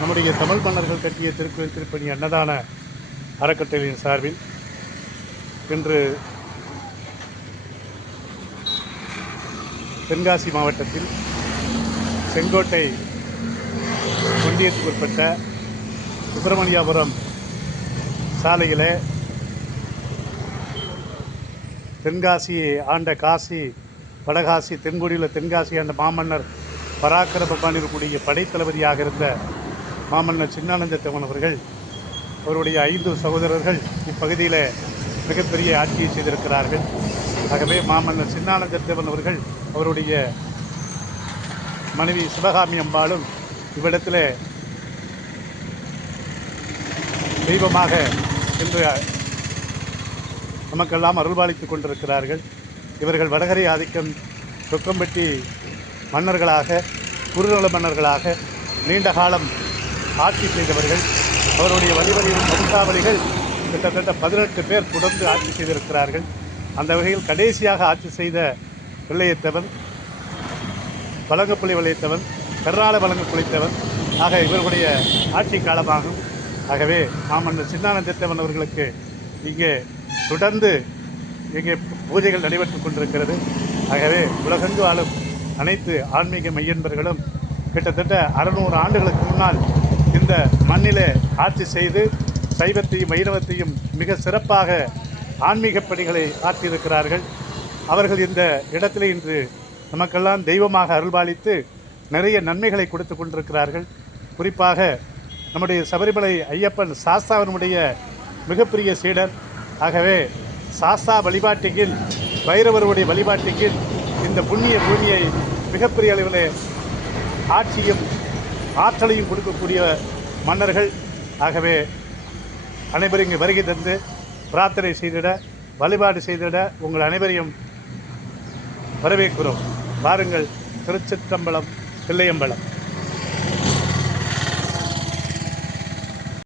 நம்முடைய தமிழ் மன்னர்கள் கட்டிய திருக்கோயில் திருப்பணி அன்னதான அறக்கட்டளையின் சார்பில் இன்று தென்காசி மாவட்டத்தில் செங்கோட்டை ஒன்றியத்துக்குட்பட்ட சுப்பிரமணியாபுரம் சாலையில் தென்காசியை ஆண்ட காசி வடகாசி தென்கோடியில் தென்காசி ஆண்ட மாமன்னர் பராக்கிரமபாண்டியனுடைய படைத்தளபதியாக இருந்த மாமன்னர் சின்னானந்தத்தேவன் அவர்கள் அவருடைய 5 சகோதரர்கள் இப்பகுதியில் மிகப்பெரிய ஆட்சியை செய்திருக்கிறார்கள். ஆகவே மாமன்னர் சின்னானந்தத்தேவன் அவர்கள் அவருடைய மனைவி சிவகாமி அம்பாளும் இவ்விடத்தில் தெய்வமாக இன்று நமக்கெல்லாம் அருள்பாலித்துக் கொண்டிருக்கிறார்கள். இவர்கள் வடகரை ஆதிக்கம் தொக்கம்பட்டி மன்னர்களாக குறுநில மன்னர்களாக நீண்ட காலம் ஆட்சி செய்தவர்கள். அவருடைய வம்சாவளிகள் கிட்டத்தட்ட 18 பேர் தொடர்ந்து ஆட்சி செய்திருக்கிறார்கள். அந்த வகையில் கடைசியாக ஆட்சி செய்த வெள்ளையத்தவன், வலங்கப்புலி வெள்ளையத்தவன், கர்நாட வலங்கப்புலித்தவன் ஆக இவர்களுடைய ஆட்சி காலமாகும். ஆகவே மாமன்னர் சின்னானந்தத்தேவன் அவர்களுக்கு இங்கே தொடர்ந்து இங்கே பூஜைகள் நடைபெற்றுக் கொண்டிருக்கிறது. ஆகவே உலகெங்கு வாழும் அனைத்து ஆன்மீக மையன்பர்களும் கிட்டத்தட்ட 600 ஆண்டுகளுக்கு முன்னால் இந்த மண்ணிலே ஆட்சி செய்து சைவத்தையும் வைணவத்தையும் மிக சிறப்பாக ஆன்மீக பணிகளை ஆற்றியிருக்கிறார்கள். அவர்கள் இந்த இடத்திலே இன்று நமக்கெல்லாம் தெய்வமாக அருள்பாலித்து நிறைய நன்மைகளை கொடுத்து கொண்டிருக்கிறார்கள். குறிப்பாக நம்முடைய சபரிமலை ஐயப்பன் சாஸ்தாவினுடைய மிகப்பெரிய சீடர். ஆகவே சாஸ்தா வழிபாட்டில் பைரவருடைய வழிபாட்டில் இந்த புண்ணிய பூமியை மிகப்பெரிய அளவில் ஆட்சியும் ஆற்றலையும் கொடுக்கக்கூடிய மன்னர்கள். ஆகவே அனைவரும் இங்கே வருகை தந்து பிரார்த்தனை செய்திட வழிபாடு செய்திட உங்கள் அனைவரையும் வரவேற்கிறோம். வாருங்கள். திருச்சிற்றம்பலம், தில்லையம்பலம்.